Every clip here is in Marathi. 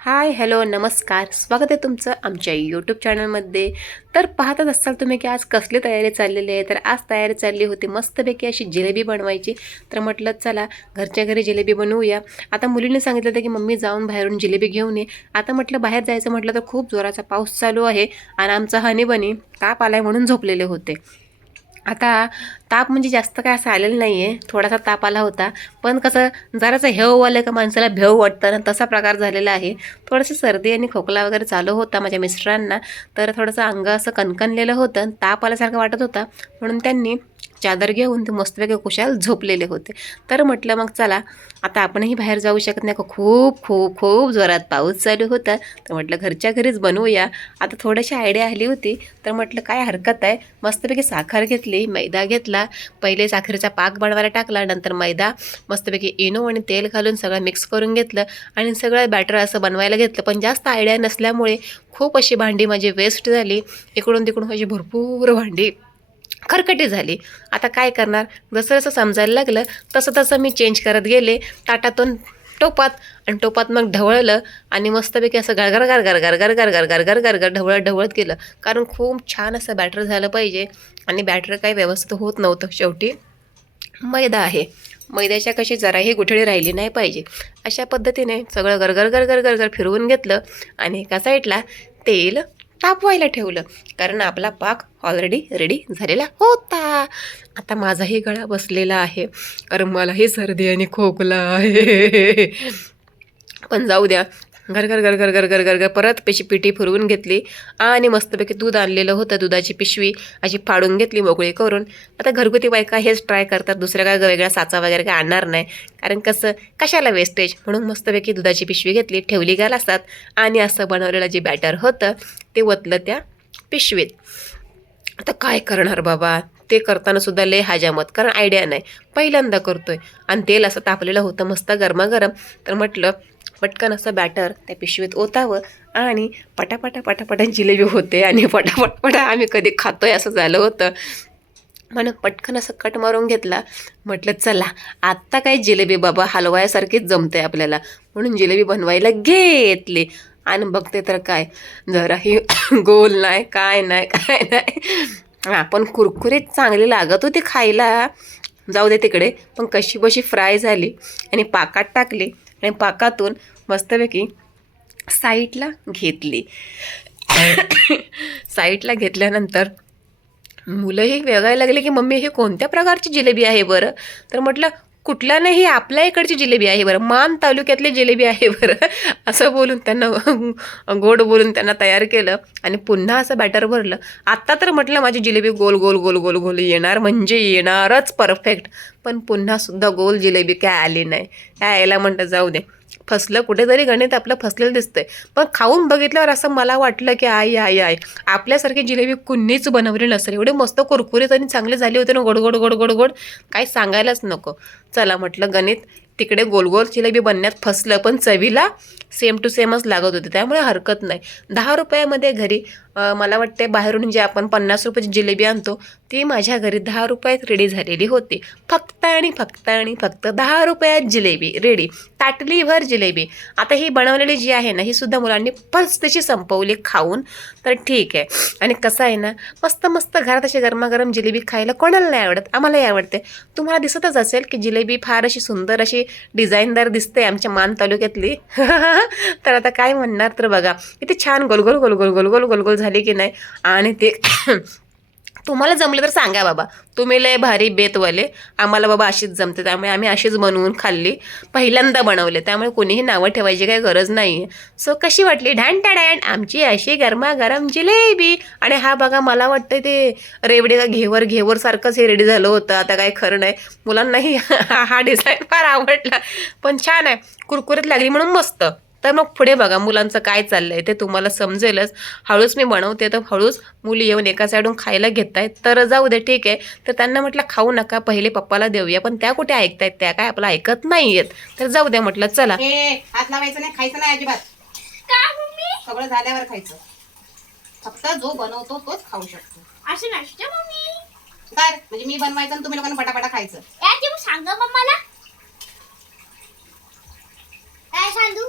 हाय हॅलो नमस्कार. स्वागत आहे तुमचं आमच्या यूट्यूब चॅनलमध्ये तर पाहतच असाल तुम्ही की आज कसली तयारी चाललेली आहे. तर आज तयारी चालली होती मस्तपैकी अशी जिलेबी बनवायची. तर म्हटलं चला घरच्या घरी जिलेबी बनवूया. आता मुलीने सांगितलं होतं की मम्मी जाऊन बाहेरून जिलेबी घेऊन ये. आता म्हटलं बाहेर जायचं म्हटलं तर खूप जोराचा पाऊस चालू आहे आणि आमचा हनी बनी ताप आलाय म्हणून झोपलेले होते. आता ताप म्हणजे जास्त काय असं आलेलं नाही आहे थोडासा ताप आला होता. पण कसं जरासं हेव आलं का माणसाला भेव वाटतं ना तसा प्रकार झालेला आहे. थोडंसं सर्दी आणि खोकला वगैरे चालू होता माझ्या मिस्टरांना. तर थोडंसं अंग असं कणकणलेलं होतं आणि ताप आल्यासारखं वाटत होता. म्हणून त्यांनी चादर घेऊन ते मस्तपैकी कुशाल झोपलेले होते. तर म्हटलं मग चला आता आपणही बाहेर जाऊ शकत नाही का? खूप खूप खूप जोरात पाऊस चालू होता. तर म्हटलं घरच्या घरीच बनवूया. आता थोडीशी आयडिया आली होती. तर म्हटलं काय हरकत आहे? मस्तपैकी साखर घेतली मैदा घेतला. पहिले साखरेचा पाक बनवायला टाकला नंतर मैदा मस्तपैकी इनो आणि तेल घालून सगळं मिक्स करून घेतलं आणि सगळं बॅटर असं बनवायला घेतलं. पण जास्त आयडिया नसल्यामुळे खूप अशी भांडी माझी वेस्ट झाली. इकडून तिकडून माझी भरपूर भांडी खरकटी झाली. आता काय करणार? जसं जसं समजायला लागलं तसं तसं मी चेंज करत गेले. ताटातून टोपात आणि टोपात मग ढवळलं आणि मस्तपैकी असं गरगर गरगर गरगर गरगर गरगर गरगर ढवळत ढवळत गेलं. कारण खूप छान असं बॅटर झालं पाहिजे आणि बॅटर काही व्यवस्थित होत नव्हतं शेवटी. मैदा आहे. मैद्याच्या कशी जराही गुठळी राहिली नाही पाहिजे. अशा पद्धतीने सगळं गरगर गरगर गरगर फिरवून घेतलं आणि एका साईडला तेल तापवायला ठेवलं. कारण आपला पाक ऑलरेडी रेडी झालेला होता. आता माझाही गळा बसलेला आहे. कारण मलाही सर्दी आणि खोकला आहे. पण जाऊ द्या. गरगर गरगर गरगर घर परत पेशी पिठी फिरवून घेतली. आणि मस्तपैकी दूध आणलेलं होतं दुधाची पिशवी अशी फाडून घेतली मोकळी करून. आता घरगुती बायका हेच ट्राय करतात दुसऱ्या काय वेगळा साचा वगैरे काय आणणार नाही. कारण कसं कशाला वेस्टेज म्हणून मस्तपैकी दुधाची पिशवी घेतली ठेवली घाल असतात आणि असं बनवलेलं जे बॅटर होतं ते ओतलं त्या पिशवीत. आता काय करणार बाबा? ते करताना सुद्धा लय हाजामत कारण आयडिया नाही. पहिल्यांदा करतोय. आणि तेल असं तापलेलं होतं मस्त गरमागरम. तर म्हटलं पटकन असं बॅटर त्या पिशवीत ओतावं आणि पटापटा पटापटा जिलेबी होते आणि पटापटपटा आम्ही कधी खातोय असं झालं होतं. म्हणून पटकन असं कट मारून घेतला. म्हटलं चला आत्ता काय जिलेबी बाबा हलवायासारखीच जमते आपल्याला. म्हणून जिलेबी बनवायला घेतली. आणि बघते तर काय जराही गोल नाही काय नाही काय नाही. हां. पण कुरकुरीत चांगली लागत होती खायला. जाऊ दे तिकडे. पण कशी बशी फ्राय झाली आणि पाकात टाकली आणि पाकातून मस्तपैकी साईडला घेतली. साईडला घेतल्यानंतर मुलंही वेगायला लागले की मम्मी हे कोणत्या प्रकारची जिलेबी आहे बरं? तर म्हटलं कुठला नाही आपल्या इकडची जिलेबी आहे बरं. मान तालुक्यातली जिलेबी आहे बरं. असं बोलून त्यांना गोड बोलून त्यांना तयार केलं आणि पुन्हा असं बॅटर भरलं. आत्ता तर म्हटलं माझी जिलेबी गोल गोल गोल गोल गोल येणार म्हणजे येणारच परफेक्ट पण पुन्हा सुद्धा गोल जिलेबी काय आली नाही. काय यायला म्हटलं जाऊ दे. फसलं कुठेतरी गणित आपलं फसलेलं दिसतंय. पण खाऊन बघितल्यावर असं मला वाटलं की आई आई आई. आपल्यासारखी जिलेबी कुणीच बनवली नसेल एवढे मस्त कुरकुरीत आणि चांगले झाले होते ना गोड गोड गोड गोड गोड. काही सांगायलाच नको. चला म्हटलं गणित तिकडे गोलगोल जिलेबी बनण्यात फसलं पण चवीला सेम टू सेमच लागत होते. त्यामुळे हरकत नाही. दहा रुपयामध्ये घरी मला वाटते बाहेरून जे आपण पन्नास रुपयाची जिलेबी आणतो ती माझ्या घरी दहा रुपयात रेडी झालेली होती. फक्त आणि फक्त आणि फक्त दहा रुपयात जिलेबी रेडी ताटलीभर जिलेबी. आता ही बनवलेली जी आहे ना ही सुद्धा मुलांनी फस्तशी संपवली खाऊन. तर ठीक आहे. आणि कसं आहे ना मस्त मस्त घरात अशी गरमागरम जिलेबी खायला कोणाला नाही आवडत? आम्हालाही आवडते. तुम्हाला दिसतच असेल की जिलेबी फार अशी सुंदर अशी डिझाईनदार दिसते आमच्या मान तालुक्यातली. तर आता काय म्हणणार तर बघा. किती छान गोलगोल गोलगोल गोलगोल गोलगोल झाली. की नाही? आणि ते तुम्हाला जमलं तर सांगा बाबा. तुम्ही लय भारी बेतवाले. आम्हाला बाबा अशीच जमते. त्यामुळे आम्ही अशीच बनवून खाल्ली. पहिल्यांदा बनवले. त्यामुळे कोणीही नावं ठेवायची काही गरज नाही आहे सो कशी वाटली? ढॅन टॅडॅन आमची अशी गरमागरम जिलेबी. आणि हा बघा मला वाटतं ते रेवडे का घेवर घेवर सारखंच हे रेडी झालं होतं. आता काय खरं नाही. मुलांनाही हा हा डिझाईन फार आवडला. पण छान आहे. कुरकुरीत लागली म्हणून मस्त. तर मग पुढे बघा मुलांचं काय चाललंय ते तुम्हाला समजेलच. हळूच मी बनवते तर हळूच मुली येऊन एका साईडून खायला घेत आहेत तर जाऊ दे ठीक आहे. तर त्यांना म्हटलं खाऊ नका पहिले पप्पाला देऊया. पण त्या कुठे ऐकतायत? त्या काय आपलं ऐकत नाही आहेत तर जाऊ द्या म्हटलं चला. हात लावायचं नाही खायचं नाही अजिबात. का मम्मी? सगळं झाल्यावर खायचं. फक्त जो बनवतो तोच खाऊ शकतो. असं नसतं मम्मी? तर म्हणजे मी बनवायचं आणि तुम्ही लोकांना पटापटा खायचं. याची मग सांगा मम्माला. काय सांगू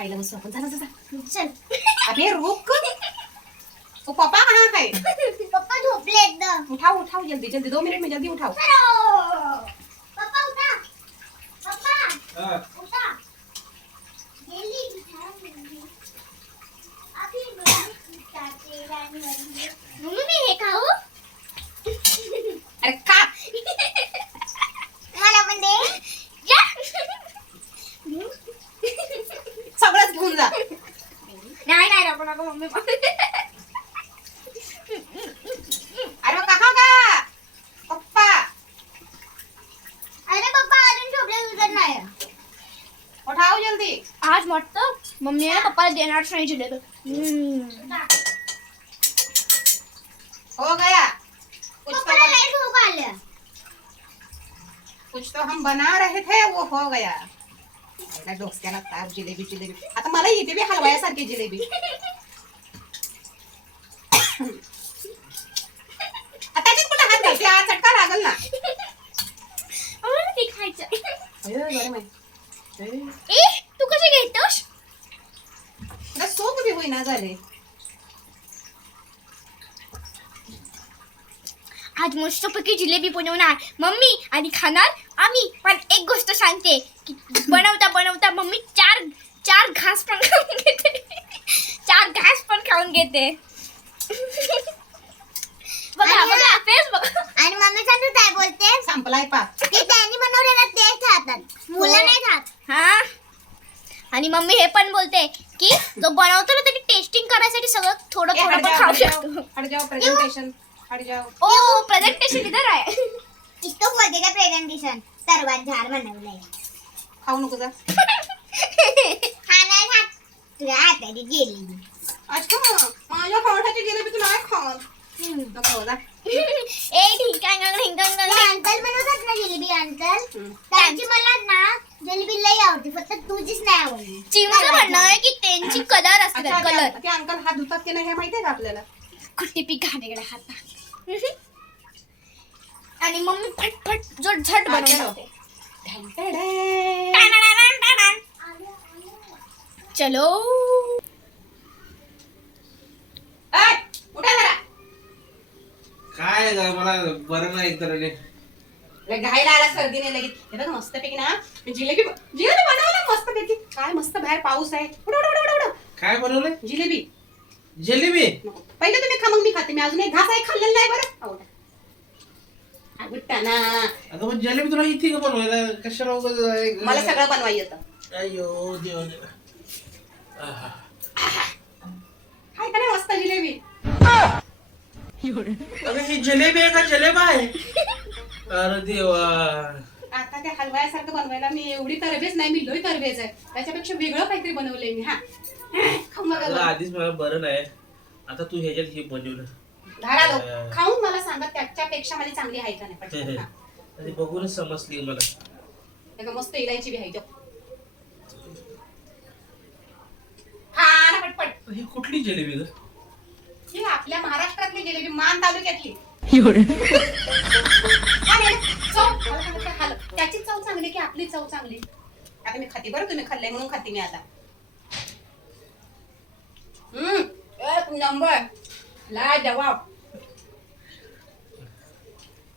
खायला बसू आपण. जा, जा जा, जा. चल. अबे रुक ओ पापा कहाँ है पप्पा झोपले एकदम. उठाओ उठाओ जल्दी जल्दी. दो मिनट में जल्दी उठाओ पप्पा उठा. पप्पा. हा. उठा गेली अभी मम्मी मी हे खाऊ अरे का मला पण दे या. सगळंच घेऊन जा नाही नाही नको नको मम्मी अरे वो कहाँ का पप्पा। अरे पप्पा अजून झोपले उजर नाही उठाओ जल्दी। आज वाटतं मम्मी आहे पप्पाला देणारच नाही जिलेबी हो गया। कुछ तो पप्पाला नाही झोप आलं कुछ तो हम बना रहे थे वो हो गया। एका डोसक्याला ताप जिलेबी जिलेबी। आता मला येते बी हलवायासारखी जिलेबी। आता त्याच्यात कुठे हात घालते? हा चटका लागल ना. आम्हाला ते खायचं. अयो, बरं माहिती. ए, ए तू कसे घेतोस? तुला सोप बी होईना झाले. आज मस्तपैकी जिलेबी बनवणार. मम्मी आणि खाणार आम्ही. पण एक गोष्ट सांगते की बनवता बनवता मम्मी चार चार घास पण खाऊन घेते. चार घास पण खाऊन घेते. बघा बघा फेस बघा. आणि मम्मी सांगते काय बोलते संपलाय पा ते त्यांनी बनवलेलं ते खातात. मुलं नाही खात. हा? आणि मम्मी हे पण बोलते की जो बनवतो ना त्याची टेस्टिंग करायसाठी सगळं थोडं थोडं पण खाऊ शकतो. हट जाओ ओ प्रेझेंटेशन इधर आहे इतकं बोलते का प्रेझेंटेशन सर्वात झाड बनवलंय. खाऊ नको जा. हा नाही खात. तुझ्या हाताने गेली अच्छा माझ्या तुला नाही खात नको जा ए ढिंकांग ढिंकांग अंकल बनवतात ना जिलेबी अंकल. त्यांची मला ना जिलेबी लई आवडते फक्त तुझीच नाही आवडली. चिमचं म्हणणं आहे की त्यांची कलर अच्छा असते कलर. ते- ते अंकल हात धुतात की नाही हे माहितीये का आपल्याला? कुठे पी घाणेकडे हातात आणि मम्मी फटफट जो झट बनवून चलो. ठेवते. चलो. उठा जरा. काय ग मला बरं नाही तर रे. घायला आला सर्दीने लगेच. हे बघ मस्त पैकी ना जिलेबी जिलेबी बनवलं मस्त पैकी काय मस्त बाहेर पाऊस आहे. उडा उडा उडा उडा काय बनवलंय? जिलेबी. जिलेबी? नको. पहिले तुम्ही खा मग मी खाते. मी अजून एक घास आहे खाल्लेला नाही बरं. ना. आता मग जिलेबी तुला इथे का बनवायला? कशाला उगाच आहे? मला सगळं बनवाय येतं. अय्यो देवा देवा. आहा. हाय का नाही मस्त जिलेबी? अगं ही जिलेबी आहे का जलेबा आहे? अरे देवा. आता त्या हलवायासारखं बनवायला मी एवढी तरबेज नाही मी लोई तरबेज आहे. त्याच्यापेक्षा वेगळं काहीतरी बनवलंय मी हा. खाऊन बघा अगं बरं. आधीच मला बरं नाही. आता तू ह्याच्यात हे बनवलं. धारा लो. खाऊन मला सांगा त्याच्यापेक्षा मला चांगली आहे का नाही? पटकन बघूनच समजली मला. हे बघ, मस्त इलायची बी आहे. खा ना पटपट ही कुठली जिलेबी ग? ही आपल्या महाराष्ट्रातली जिलेबी मान तालुक्यातली. खा चव. मला त्याची चव चांगली की आपली चव चांगली? आता मी खाते बरं तुम्ही खाल्लंय म्हणून खाते मी आता. हम्म एक नंबर. ला जवाब.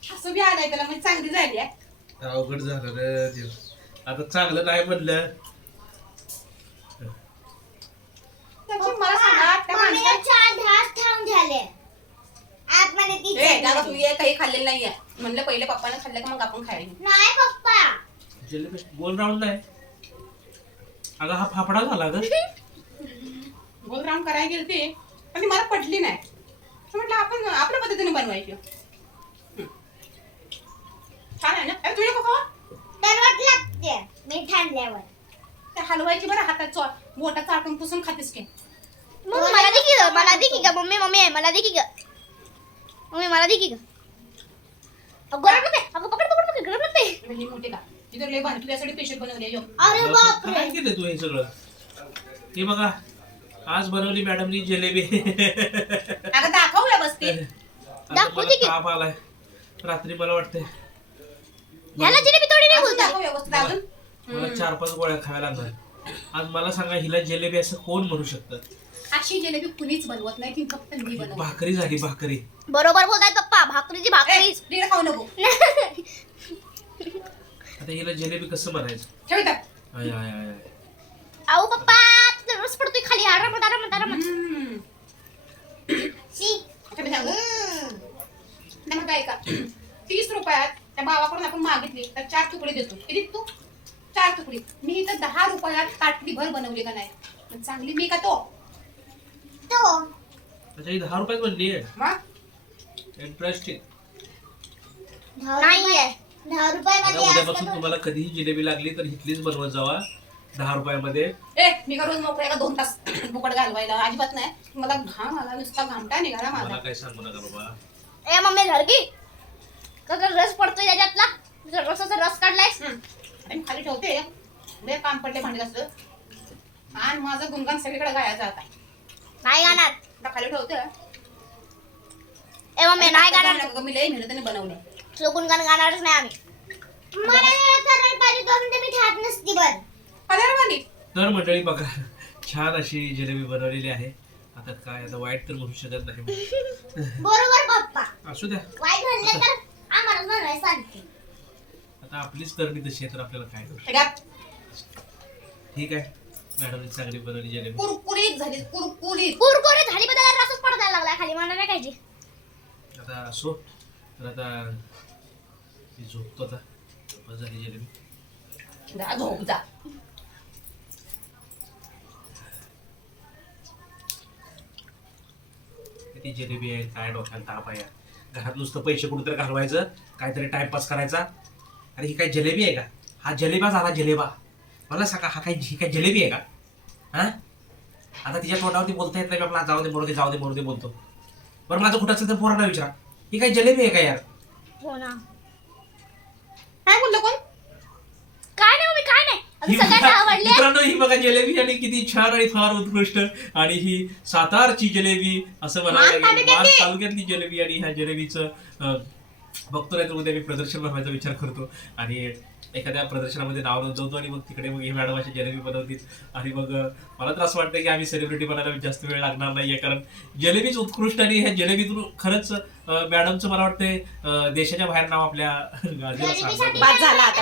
हसू बी आलाय त्याला म्हणजे चांगली झाली आहे अवघड झालं रे देव आता चांगलं नाही म्हणलं त्याची मला सांगा त्या माणसाला चार घास खाऊन झाले आतमध्ये ती दादा तू ये काही खाल्लेलं नाहीये. म्हणलं पहिले पप्पाने खाल्लं का मग आपण खायला नाही पप्पा. जिलेबी गोल राऊंड नाही. अगं हा फाफडा झाला ग. गोल राऊंड करायला गेली ती पण ती मला पटली नाही. तर म्हटलं आपण आपल्या पद्धतीने बनवायची. छान आहे ना? ए, तुझ्या पप्पा. तरवट लागते मीठ आणल्यावर. त्या हलवायची बरं हातात चो बोटा चाटून पुसून खातेस की. मम्मी मला दे की ग मला दे की ग मम्मी मम्मी आहे मला दे की ग. मम्मी मला दे की ग. अगं, गरम लागते अगं पकड पकड पकड गरम लागते म्हणजे ही मोठी का? ती तर लय भारी तुझ्यासाठी स्पेशल बनवली आहे, यो. अरे मला बापरे. काय केलं तू हे सगळं? हे बघा आज बनवली मॅडमनी जिलेबी. अगं दाखव व्यवस्थित आता दाखवते की. ताप आलाय. रात्री मला वाटतंय. ह्याला जिलेबी थोडी नाही बोलताय दाखव व्यवस्थित अजून. मला चार पाच गोळ्या खाव्या लागणार आज मला सांगा हिला जिलेबी असं कोण म्हणू शकतं? अशी जिलेबी कुणीच बनवत नाही ती फक्त मी बनवते. भाकरी झाली भाकरी. बरोबर बोलताय पप्पा भाकरीची भाकरी ए, दीड खाऊ नको. आता हिला जिलेबी कसं बनायचं? ठेव इथं. आय आय आय आय. अहो पप्पा तुझा रस पडतोय खाली. आराम आराम आराम हम्म. इथं. नाही मग काय का? तीस रुपयात त्या भावाकडून आपण मागितली तर चार तुकडे देतो. किती तू? चार तुकडे. मी इथं दहा रुपयात ताटली भर बनवली का नाही? मग चांगली मी का तो? तो अच्छा ही दहा रुपयात बनली आहे. मग? इंटरेस्टिंग नाहीये. दहा आता उद्यापासून तुम्हाला कधीही जिलेबी लागली तर इथलीच बनवत जावा दहा रुपयामध्ये. ए मी का? रोज दोन तास घालवायला. अजिबात नाही. मला घाम आला नुसता घामटा निघाला मला माझा काय सांगू नका बाबा. ए मम्मी धर की कसं रस पडतोय त्याच्यातला तुझा रसाचा रस काढलाय. हम्म. आणि खाली ठेवते. लय काम पडले भांडी असं आणि माझं गुणगान सगळीकडे गायचा आता. नाही गाणार. आता खाली ठेवते ए मम्मी नाही गाणार. नको मी लय मेहनतीने बनवले चुकून गाणं गाणारच नाही आम्ही. मला करायला पाहिजे दोन मी ठात नसती बर पदार वाली तर मंडळी बघा छान अशी जिलेबी बनवलेली आहे. आता काय आता वाईट तर म्हणू शकत नाही. बरोबर पप्पा. असू द्या. वाईट म्हणलं तर आम्हाला म्हणाय सांगते. आता आपलीच करणी तशी आहे तर आपल्याला काय करू. ठीक आहे. मॅडमने चांगली बनवली जिलेबी कुरकुरीत झाली कुरकुरीत. कुरकुरे झाली पण त्याला रसच पडायला लागलाय खाली. मला नाही खायची आता असो तर आता मी झोपतो आता. बस झाली जिलेबी जा झोप जा. किती जिलेबी आहे काय डोक्याला ताप आहे. घरात नुसतं पैसे कुठेतरी घालवायचं काहीतरी टाइमपास करायचा. अरे ही काय जलेबी आहे का? हा जलेबा झाला जलेबा. मला सांगा हा काय ही काय जलेबी आहे का? हा? आता तिच्या तोंडावरती बोलता येत नाही आपला जाऊ दे मरू दे जाऊ दे दे बोलतो. बरं माझं कुठं असेल तर पोरांना विचारा. ही काय जलेबी आहे का यार? हो ना. काय बोललो कोण? काय नाही मम्मी काय नाही. ही सगळ्यांना बघा- आवडले मित्रांनो ही बघा जलेबी आणि किती छान आणि फार उत्कृष्ट आणि ही सातारची जलेबी असं मान लागेल. तालुक्यातली. मान तालुक्यातली जलेबी आणि ह्या जलेबीचं अं, बघतो नाही तर उद्या मी प्रदर्शन भरवायचा विचार करतो. आणि एखाद्या प्रदर्शनामध्ये नाव नोंदवतो आणि मग तिकडे मग हे मॅडम अशी जलेबी बनवतील. आणि मग मला तर असं वाटतं की आम्ही सेलिब्रिटी बनायला जास्त वेळ लागणार नाहीये. कारण जलेबीच उत्कृष्ट आणि ह्या जलेबीतून खरंच मॅडमचं मला वाटतंय देशाच्या बाहेर नाव आपल्या गादीवर जलेबीसाठी सांगतो. झाला आता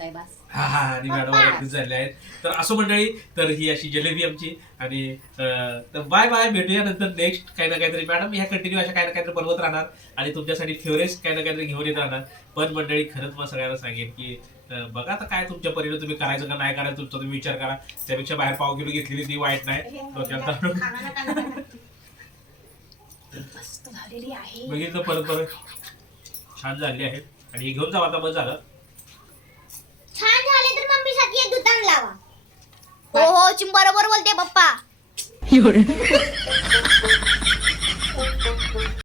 आहे हा हा आणि मॅडम झाले आहेत. तर असो मंडळी तर ही अशी जलेबी आमची. आणि अं, तर बाय बाय भेटूया नंतर नेक्स्ट काही ना काहीतरी. मॅडम ह्या कंटिन्यू अशा काही ना काहीतरी बनवत राहणार. आणि तुमच्यासाठी फेवरेट काही ना काहीतरी घेऊन येत राहणार. पण मंडळी खरंच मला सगळ्यांना सांगेन की अं, बघा आता काय तुमच्या परीने तुम्ही करायचं का नाही करायचं तुमचा तुम्ही विचार करा. त्यापेक्षा बाहेर पाव किलो घेतलेली ती वाईट नाही. डोक्याला बघितलं परत परत. छान झाली आहे. आणि हे घेऊन जाऊ आता बस झालं छान झाले तर मम्मीसाठी एक दुकान लावा हो बरोबर बोलते पप्पा.